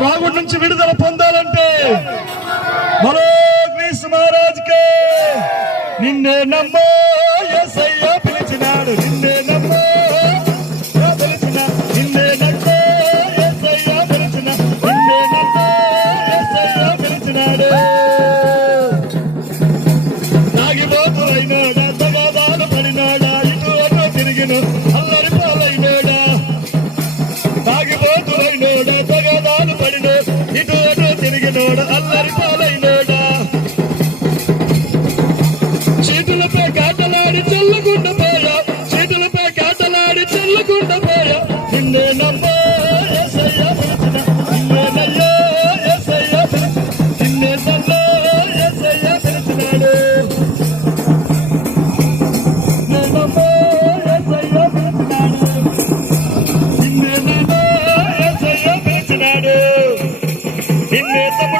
త్రాగుడు నుంచి విడుదల పొందాలంటే మరో గ్రీసు మహారాజుకే నిన్నే నమ్మో యేసయ్య పిలిచినాడు, నిన్నే నమ్మో పిలిచిన, నిన్నే నమ్మో యేసయ్య పిలిచిన, నిన్నే నమ్మో యేసయ్య పిలిచినాడు. తాగిపోతులైనోడా, తగాదాలు పడినోడా, ఇటు అటు తిరిగిన అల్లరి పాలైనోడా, తాగిపోతులైనోడా, తగాదాలు పడినో, ఇటు అటు తిరిగినోడా, అల్లరి పాలైనోడా, చీటులపై కాటలాడి చల్లకుండా పోయా, చీటులపై కాటలాడి చల్లకుండా పోయా, నిన్నే నమ్మో యేసయ్య పిలిచిన, నిన్నే నయ్యో యేసయ్య పిలిచిన, నిన్నే నమ్మో యేసయ్య పిలిచినాడు, నిన్నే నమ్మో యేసయ్య పిలిచినాడు, నిన్నే నమ్మో యేసయ్య పిలిచినాడు, నిన్నే తమ్ముడు